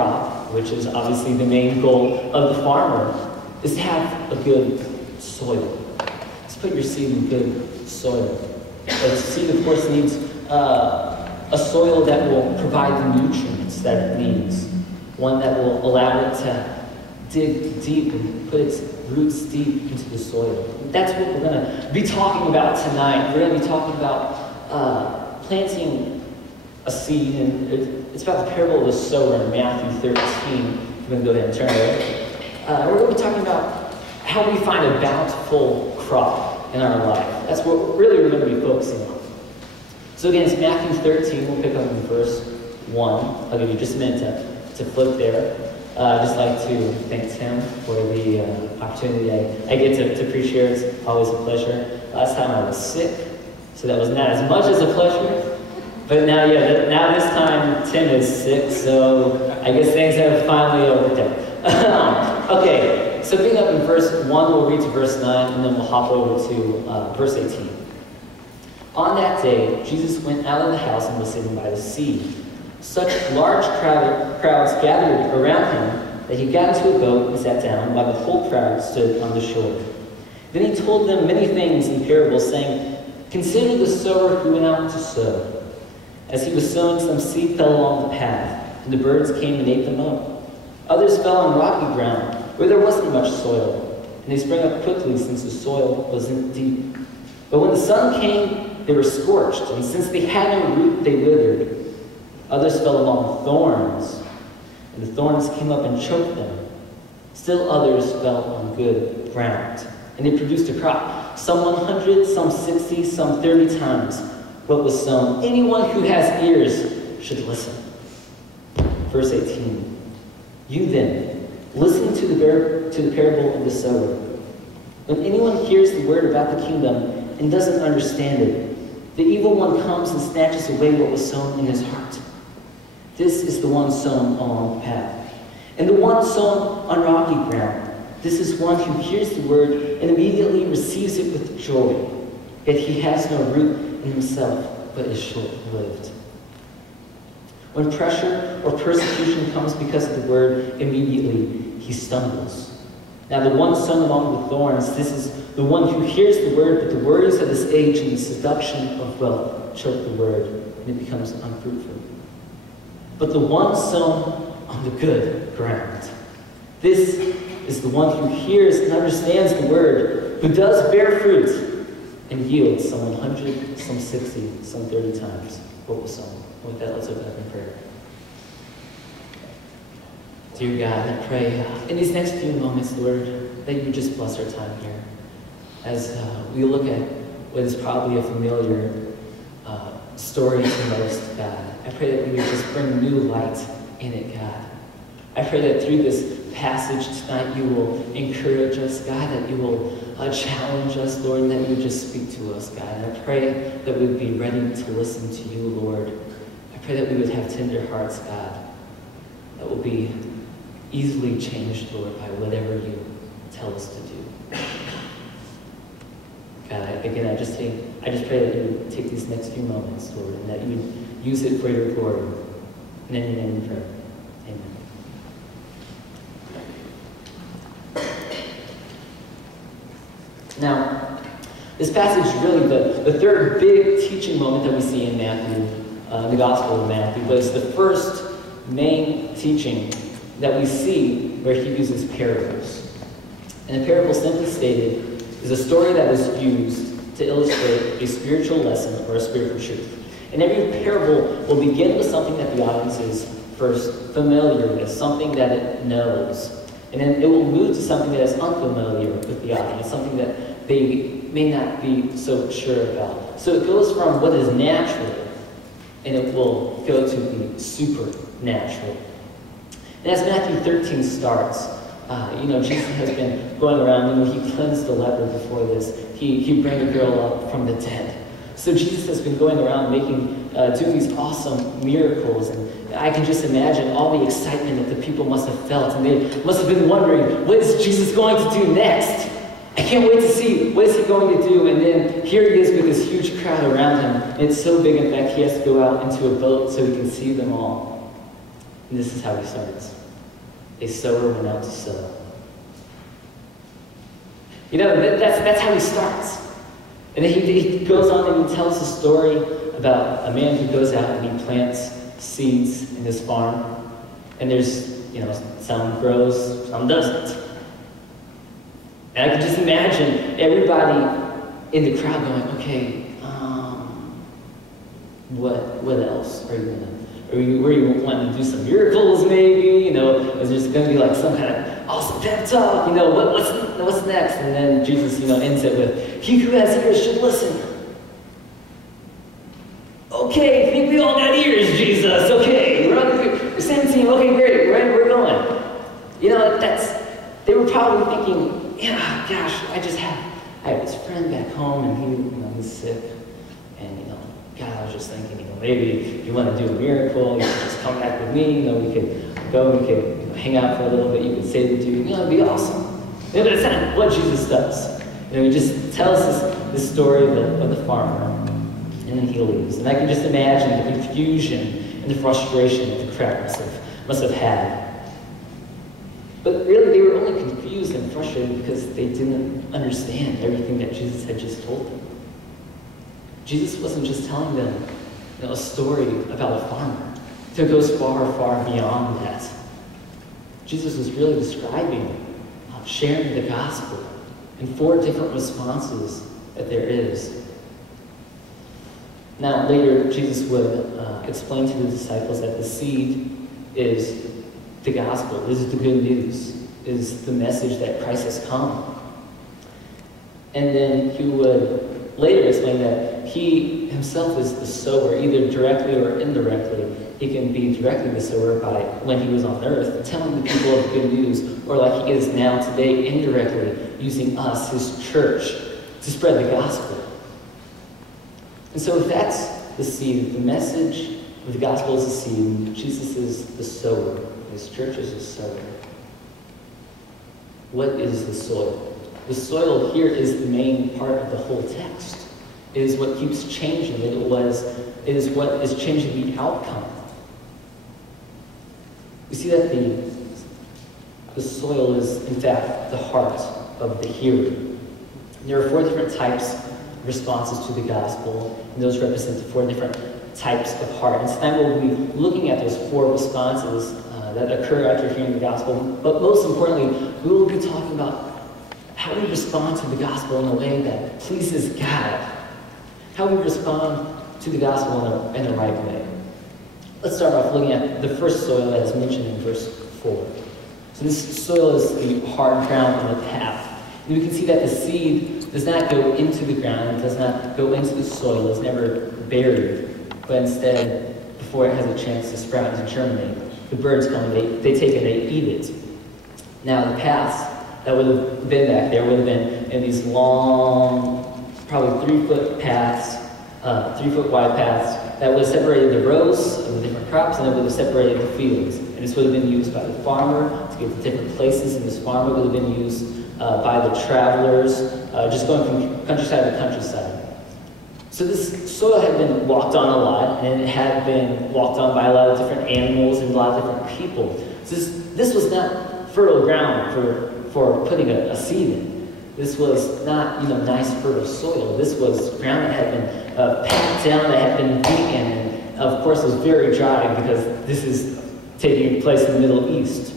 crop, which is obviously the main goal of the farmer, is to have a good soil. Let's put your seed in good soil. The seed, of course, needs a soil that will provide the nutrients that it needs, one that will allow it to dig deep and put its roots deep into the soil. That's what we're going to be talking about tonight. We're going to be talking about planting a seed, and it's about the parable of the sower in Matthew 13. I'm going to go ahead and turn it. We're going to be talking about how we find a bountiful crop in our life. That's what really we're going to be focusing on. So again, it's Matthew 13. We'll pick up in verse 1. I'll give you just a minute to flip there. I'd just like to thank Tim for the opportunity I get to preach here. It's always a pleasure. Last time I was sick, so that was not as much as a pleasure. But now, now this time Tim is sick, so I guess things have finally worked out. Okay, so being up in verse 1, we'll read to verse 9, and then we'll hop over to verse 18. On that day, Jesus went out of the house and was sitting by the sea. Such large crowds gathered around him that he got into a boat and sat down while the whole crowd stood on the shore. Then he told them many things in parables, saying, "Consider the sower who went out to sow. As he was sowing, some seed fell along the path, and the birds came and ate them up. Others fell on rocky ground, where there wasn't much soil, and they sprang up quickly since the soil wasn't deep. But when the sun came, they were scorched, and since they had no root, they withered. Others fell among thorns, and the thorns came up and choked them. Still others fell on good ground, and they produced a crop, some 100, some 60, some 30 times what was sown. Anyone who has ears should listen." Verse 18. "You then, listen to the parable of the sower. When anyone hears the word about the kingdom and doesn't understand it, the evil one comes and snatches away what was sown in his heart. This is the one sown along the path. And the one sown on rocky ground, this is one who hears the word and immediately receives it with joy. Yet he has no root in himself, but is short-lived. When pressure or persecution comes because of the word, immediately he stumbles. Now the one sown among the thorns, this is the one who hears the word, but the worries of this age and the seduction of wealth choke the word, and it becomes unfruitful. But the one sown on the good ground, this is the one who hears and understands the word, who does bear fruit and yields some 100, some 60, some 30 times what was sown." With that, let's open up in prayer. Dear God, I pray in these next few moments, Lord, that you just bless our time here. As we look at what is probably a familiar story to most, God, I pray that we would just bring new light in it, God. I pray that through this passage tonight you will encourage us, God, that you will challenge us, Lord, and that you would just speak to us, God. And I pray that we would be ready to listen to you, Lord. I pray that we would have tender hearts, God, that will be easily changed, Lord, by whatever you tell us to do. God, again, I just pray that you would take these next few moments, Lord, and that you would use it for your glory. And in your name we pray. Amen. Now, this passage is really the third big teaching moment that we see in Matthew, the Gospel of Matthew, but it's the first main teaching that we see where he uses parables. And a parable, simply stated, is a story that was used to illustrate a spiritual lesson or a spiritual truth. And every parable will begin with something that the audience is first familiar with, something that it knows. And then it will move to something that is unfamiliar with the audience, something that they may not be so sure about. So it goes from what is natural, and it will go to the supernatural. And as Matthew 13 starts, Jesus has been going around, he cleansed the leper before this. He brought a girl up from the dead. So Jesus has been going around doing these awesome miracles, and I can just imagine all the excitement that the people must have felt, and they must have been wondering, what is Jesus going to do next? I can't wait to see, what is he going to do? And then here he is with this huge crowd around him, and it's so big, in fact, he has to go out into a boat so he can see them all. And this is how he starts. A sower went out to sow. You know, that's how he starts. And then he goes on and he tells a story about a man who goes out and he plants seeds in his farm. And there's, you know, some grows, some doesn't. And I can just imagine everybody in the crowd going, okay, what else are you gonna? Were you wanting to do some miracles, maybe? You know, is there going to be like some kind of awesome pep talk? You know, what's next? And then Jesus, you know, ends it with, "He who has ears should listen." Okay, I think we all got ears, Jesus. Okay, we're on the same team. Okay, great, we're going. You know, they were probably thinking, yeah, gosh, I have this friend back home, and he's sick, and you know. God, I was just thinking, you know, maybe if you want to do a miracle, you could just come back with me. You know, we could go, we could, you know, hang out for a little bit. You could say the dude, you know, it'd be awesome. You know, but it's not what Jesus does. You know, he just tells us this story of the farmer, and then he leaves. And I can just imagine the confusion and the frustration that the crowd must have had. But really, they were only confused and frustrated because they didn't understand everything that Jesus had just told them. Jesus wasn't just telling them, you know, a story about a farmer. It goes far, far beyond that. Jesus was really describing, sharing the gospel in 4 different responses that there is. Now, later, Jesus would explain to the disciples that the seed is the gospel, is the good news, is the message that Christ has come. And then he would later explain that he himself is the sower, either directly or indirectly. He can be directly the sower by when he was on earth, telling the people of good news, or like he is now today, indirectly using us, his church, to spread the gospel. And so if that's the seed, the message of the gospel is the seed, Jesus is the sower, his church is the sower. What is the soil? The soil here is the main part of the whole text. It is what keeps changing. It is what is changing the outcome. We see that the soil is, in fact, the heart of the hearer. There are 4 different types of responses to the gospel, and those represent the 4 different types of heart. And tonight we'll be looking at those 4 responses that occur after hearing the gospel. But most importantly, we will be talking about how we respond to the gospel in a way that pleases God. How we respond to the gospel in the right way. Let's start off looking at the first soil that is mentioned in verse 4. So this soil is the hard ground on the path. And we can see that the seed does not go into the ground, it does not go into the soil, it's never buried. But instead, before it has a chance to sprout and germinate, the birds come and they take it, they eat it. Now the paths that would have been back there would have been in these long, probably 3-foot paths, 3-foot wide paths that would have separated the rows of the different crops, and it would have separated the fields. And this would have been used by the farmer to get to different places in this farm. It would have been used by the travelers, just going from countryside to countryside. So this soil had been walked on a lot, and it had been walked on by a lot of different animals and a lot of different people. So this was not fertile ground for putting a seed in. This was not, nice fertile soil. This was ground that had been packed down, that had been beaten, and of course was very dry because this is taking place in the Middle East.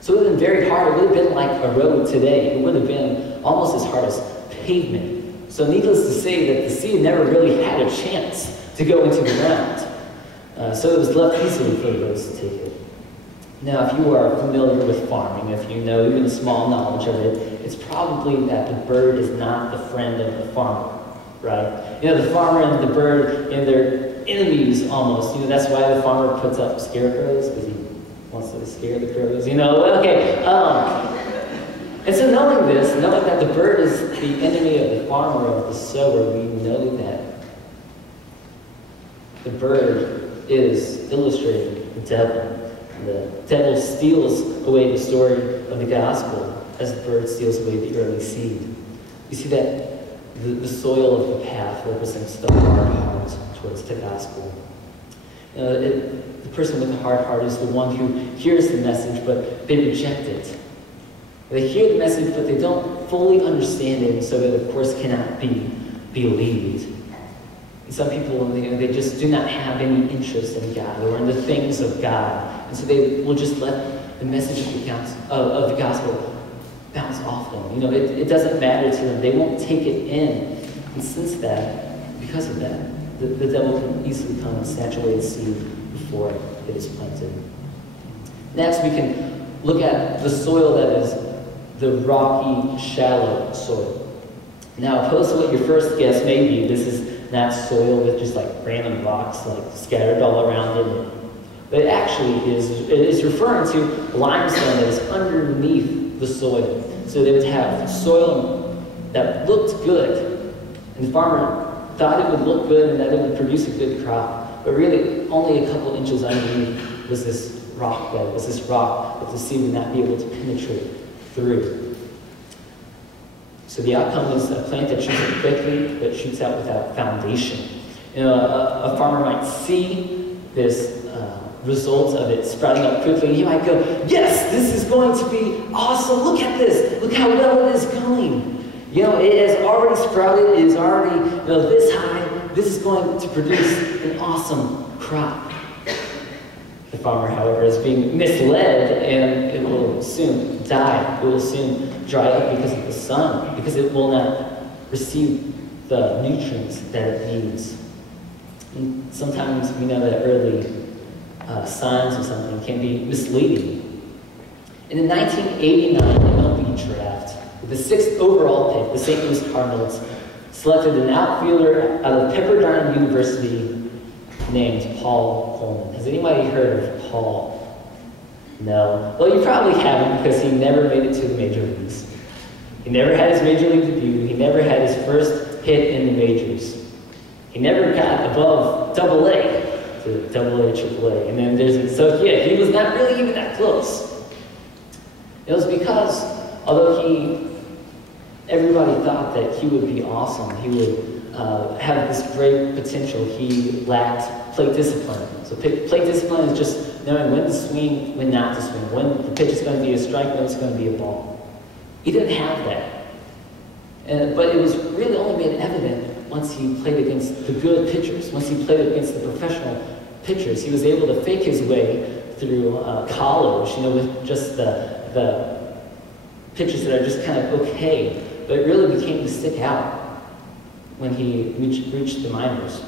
So it would have been very hard. It would have been like a road today. It would have been almost as hard as pavement. So needless to say that the seed never really had a chance to go into the ground. So it was left easily for the birds to take it. Now, if you are familiar with farming, if you know even a small knowledge of it, it's probably that the bird is not the friend of the farmer, right? The farmer and the bird, they're enemies almost. That's why the farmer puts up scarecrows, because he wants to scare the crows, okay. And so knowing that the bird is the enemy of the farmer, of the sower, we know that the bird is illustrating the devil. The devil steals away the story of the gospel as the bird steals away the early seed. You see that the soil of the path represents the hard heart towards the gospel. The person with the hard heart is the one who hears the message, but they reject it. They hear the message, but they don't fully understand it, and so it, of course, cannot be believed. And some people, they just do not have any interest in God or in the things of God, and so they will just let the message of the gospel bounce off them. It doesn't matter to them. They won't take it in. And because of that, the devil can easily come and snatch away the seed before it is planted. Next, we can look at the soil that is the rocky, shallow soil. Now, opposed to what your first guess may be, this is not soil with just like random rocks scattered all around it. But it actually is referring to limestone that is underneath the soil. So they would have soil that looked good, and the farmer thought it would look good and that it would produce a good crop. But really, only a couple inches underneath was this rock bed, was this rock that the seed would not be able to penetrate through. So the outcome is a plant that shoots out quickly, but shoots out without foundation. A farmer might see this result of it sprouting up quickly, and he might go, yes, this is going to be awesome. Look at this. Look how well it is going. It has already sprouted. It is already this high. This is going to produce an awesome crop. The farmer, however, is being misled, and it will soon die. It will soon dry up because of the sun, because it will not receive the nutrients that it needs. And sometimes we know that early signs of something can be misleading. And in 1989 MLB draft, with the 6th overall pick, the St. Louis Cardinals selected an outfielder out of Pepperdine University named Paul Coleman. Has anybody heard of Paul? No. Well, you probably haven't, because he never made it to the major leagues. He never had his major league debut. He never had his first hit in the majors. He never got above Double-A to Double-A, Triple-A. And then he was not really even that close. It was because, although everybody thought that he would be awesome, he would have this great potential, he lacked plate discipline. So plate discipline is just knowing when to swing, when not to swing, when the pitch is going to be a strike, when it's going to be a ball. He didn't have that. But it was really only made evident once he played against the good pitchers, once he played against the professional pitchers. He was able to fake his way through college, with just the pitches that are just kind of okay, but it really became to stick out when he reached the minors.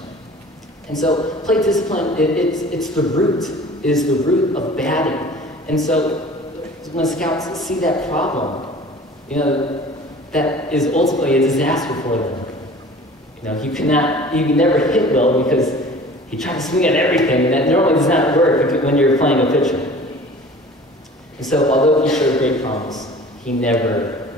And so plate discipline, it's the root, is the root of batting. And so when scouts see that problem, that is ultimately a disaster for them. You can never hit well because you try to swing at everything, and that normally does not work when you're playing a pitcher. And so although he showed great promise, he never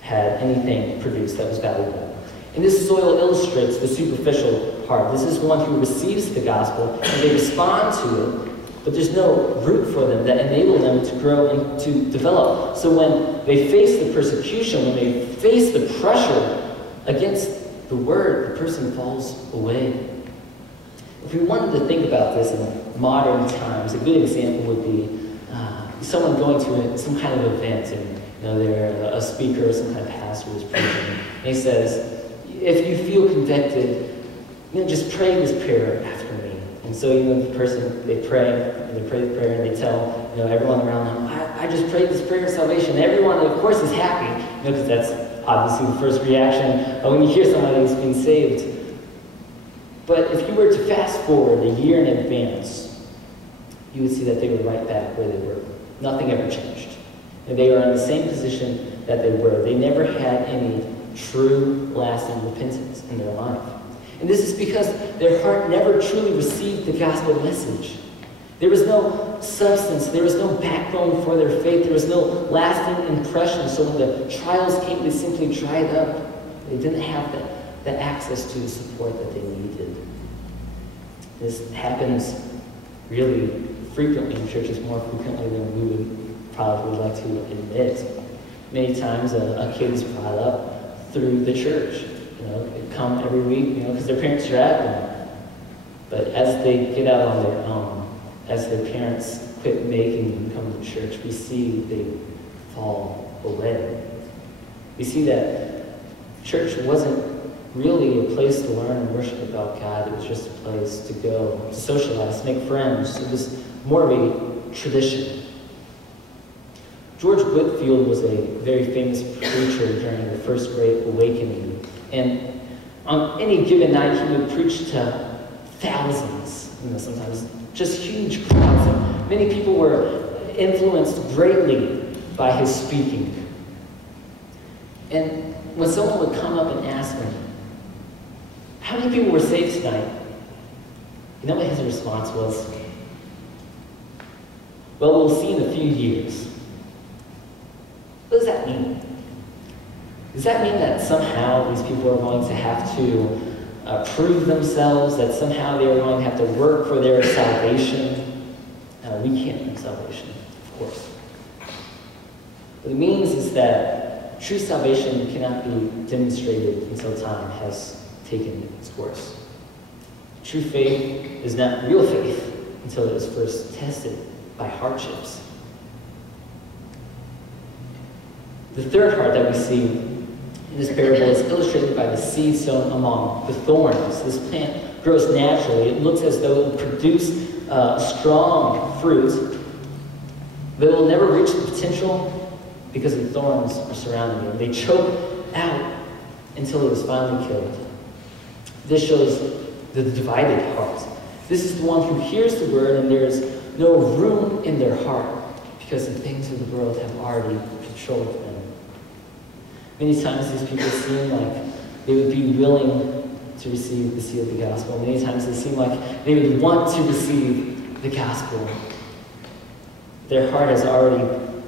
had anything produced that was valuable. And this soil illustrates the superficial part. This is one who receives the gospel, and they respond to it, but there's no root for them that enable them to grow and to develop. So when they face the persecution, when they face the pressure against the word, the person falls away. If we wanted to think about this in modern times, a good example would be someone going to some kind of event, and they're a speaker or some kind of pastor is preaching, and he says, if you feel convicted, just pray this prayer after me. And so the person, they pray the prayer, and they tell everyone around them, I just prayed this prayer of salvation. And everyone, of course, is happy, because that's obviously the first reaction when you hear somebody who's been saved. But if you were to fast forward a year in advance, you would see that they were right back where they were. Nothing ever changed. And they are in the same position that they were. They never had any true, lasting repentance in their life. And this is because their heart never truly received the gospel message. There was no substance, there was no backbone for their faith, there was no lasting impression. So when the trials came, they simply dried up. They didn't have the access to the support that they needed. This happens really frequently in churches, more frequently than we would probably like to admit. Many times a kid is brought up through the church. They come every week, because their parents are at them. But as they get out on their own, as their parents quit making them come to church, we see they fall away. We see that church wasn't really a place to learn and worship about God. It was just a place to go, to socialize, to make friends. It was more of a tradition. George Whitefield was a very famous preacher during the First Great Awakening. And on any given night, he would preach to thousands, sometimes just huge crowds. And many people were influenced greatly by his speaking. And when someone would come up and ask him, "How many people were saved tonight?" You know what his response was? "Well, we'll see in a few years." What does that mean? Does that mean that somehow these people are going to have to prove themselves, that somehow they are going to have to work for their salvation? We can't bring salvation, of course. What it means is that true salvation cannot be demonstrated until time has taken its course. True faith is not real faith until it is first tested by hardships. The third heart that we see in this parable is illustrated by the seed sown among the thorns. This plant grows naturally. It looks as though it will produce strong fruit, but it will never reach the potential because the thorns are surrounding it. They choke out until it is finally killed. This shows the divided heart. This is the one who hears the word and there is no room in their heart because the things of the world have already controlled them. Many times these people seem like they would be willing to receive the seed of the gospel. Many times they seem like they would want to receive the gospel. Their heart has already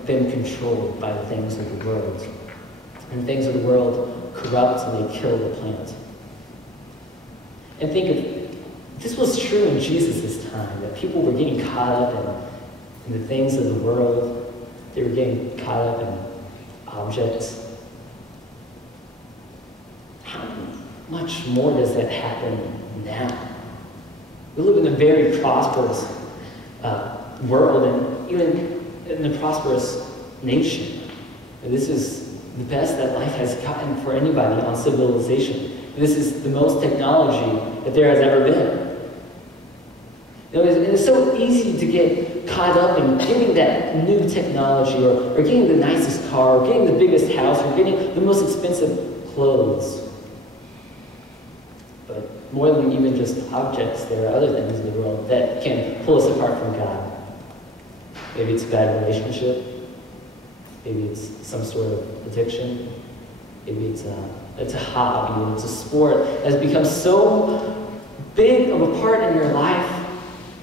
been controlled by the things of the world. And the things of the world corrupt and they kill the plant. And think of, this was true in Jesus' time, that people were getting caught up in the things of the world. They were getting caught up in objects. How much more does that happen now? We live in a very prosperous world and even in a prosperous nation. And this is the best that life has gotten for anybody on civilization. This is the most technology that there has ever been. It's so easy to get caught up in getting that new technology or getting the nicest car or getting the biggest house or getting the most expensive clothes. But more than even just objects, there are other things in the world that can pull us apart from God. Maybe it's a bad relationship. Maybe it's some sort of addiction. Maybe it's a hobby, or it's a sport that has become so big of a part in your life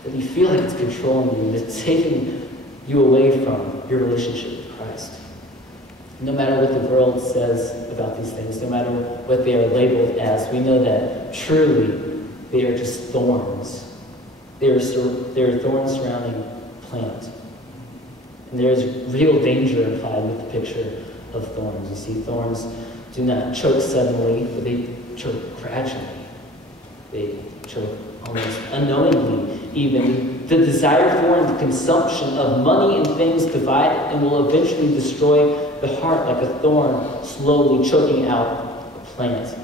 that you feel like it's controlling you, that it's taking you away from your relationship with Christ. No matter what the world says about these things, no matter what they are labeled as, we know that truly they are just thorns. They are thorns surrounding a plant. And there is real danger implied with the picture of thorns. You see, thorns do not choke suddenly, but they choke gradually. They choke almost unknowingly, even. The desire for and the consumption of money and things divide and will eventually destroy the heart like a thorn slowly choking out a plant.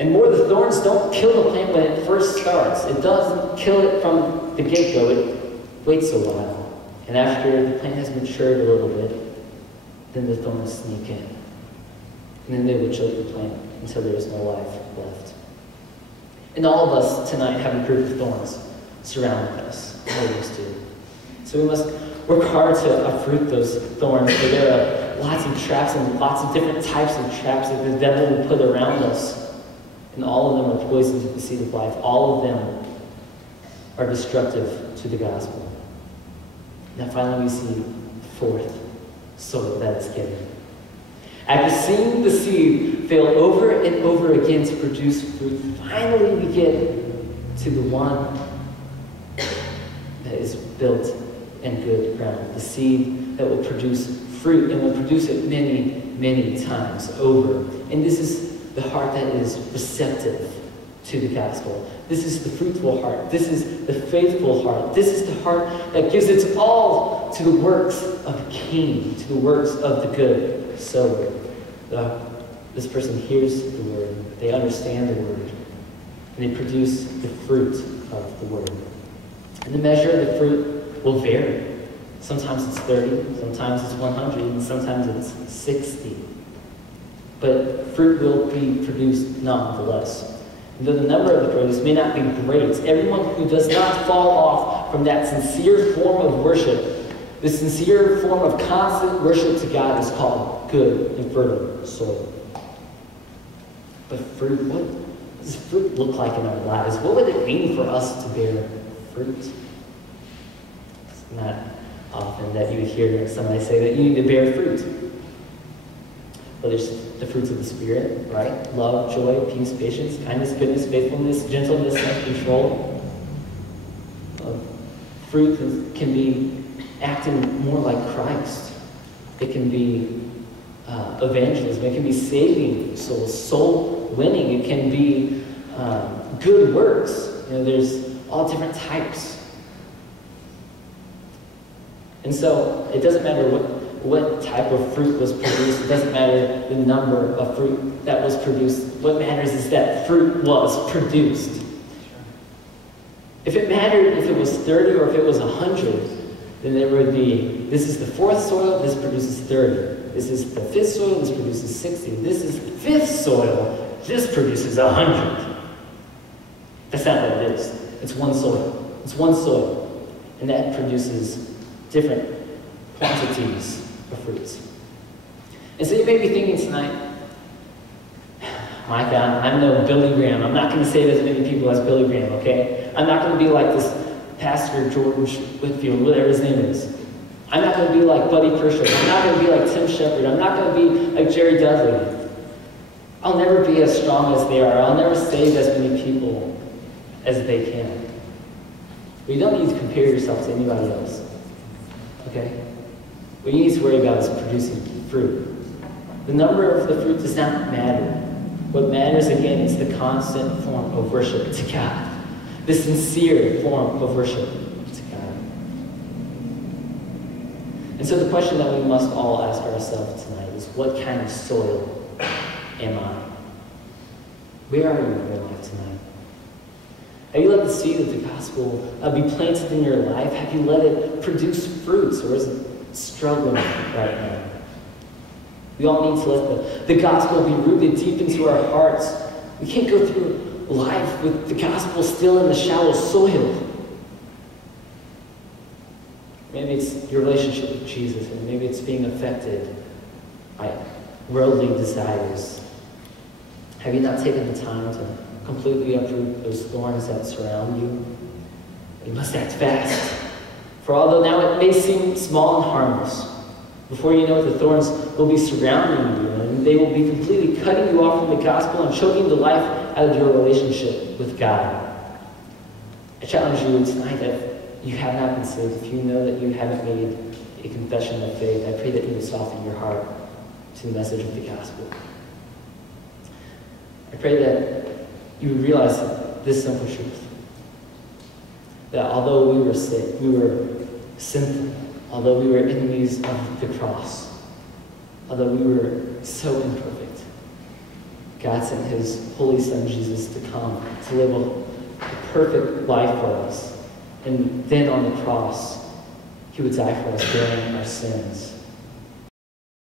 And more, the thorns don't kill the plant when it first starts. It doesn't kill it from the get-go. It waits a while. And after the plant has matured a little bit, then the thorns sneak in. And then they will choke the plant until there is no life left. And all of us tonight have a group of thorns surrounding us. All of us do. So we must work hard to uproot those thorns. For there are lots of traps and lots of different types of traps that the devil will put around us. And all of them are poison to the seed of life. All of them are destructive to the gospel. Now finally we see the fourth sower that is given. After seeing the seed fail over and over again to produce fruit, finally we get to the one that is built in good ground. The seed that will produce fruit and will produce it many, many times over. And this is the heart that is receptive to the gospel. This is the fruitful heart. This is the faithful heart. This is the heart that gives its all to the works of a king, to the works of the good sower. This person hears the word, they understand the word, and they produce the fruit of the word. And the measure of the fruit will vary. Sometimes it's 30, sometimes it's 100, and sometimes it's 60. But fruit will be produced nonetheless. And though the number of the produce may not be great, everyone who does not fall off from that sincere form of worship, the sincere form of constant worship to God, is called good and fertile soil. But fruit, what does fruit look like in our lives? What would it mean for us to bear fruit? It's not often that you would hear somebody say that you need to bear fruit. Well, there's the fruits of the Spirit, right? Love, joy, peace, patience, kindness, goodness, faithfulness, gentleness, self-control. Fruit can be acting more like Christ. It can be evangelism. It can be saving souls, soul winning. It can be good works. There's all different types. And so it doesn't matter what type of fruit was produced. It doesn't matter the number of fruit that was produced. What matters is that fruit was produced. If it mattered if it was 30 or if it was 100, then there would be, this is the fourth soil, this produces 30. This is the fifth soil, this produces 60. This is the fifth soil, this produces 100. That's not what it is. It's one soil. It's one soil. And that produces different quantities of fruits. And so you may be thinking tonight, Micah, I'm no Billy Graham. I'm not going to save as many people as Billy Graham, okay? I'm not going to be like this Pastor George Whitfield, whatever his name is. I'm not going to be like Buddy Perstrope. I'm not going to be like Tim Shepard. I'm not going to be like Jerry Dudley. I'll never be as strong as they are. I'll never save as many people as they can. But you don't need to compare yourself to anybody else. Okay? What you need to worry about is producing fruit. The number of the fruit does not matter. What matters, again, is the constant form of worship to God. The sincere form of worship to God. And so the question that we must all ask ourselves tonight is, what kind of soil am I? Where are you in your life tonight? Have you let the seed of the gospel be planted in your life? Have you let it produce fruits, or is it struggling right now? We all need to let the gospel be rooted deep into our hearts. We can't go through life with the gospel still in the shallow soil. Maybe it's your relationship with Jesus, and maybe it's being affected by worldly desires. Have you not taken the time to completely uproot those thorns that surround you? You must act fast. For although now it may seem small and harmless, before you know it, the thorns will be surrounding you, and they will be completely cutting you off from the gospel and choking the life out of your relationship with God. I challenge you tonight that if you have not been saved, if you know that you haven't made a confession of faith, I pray that you would soften your heart to the message of the gospel. I pray that you would realize this simple truth, that although we were sick, we were sinful, although we were enemies of the cross, although we were so imperfect, God sent his holy son Jesus to come to live a perfect life for us. And then on the cross, he would die for us, bearing our sins.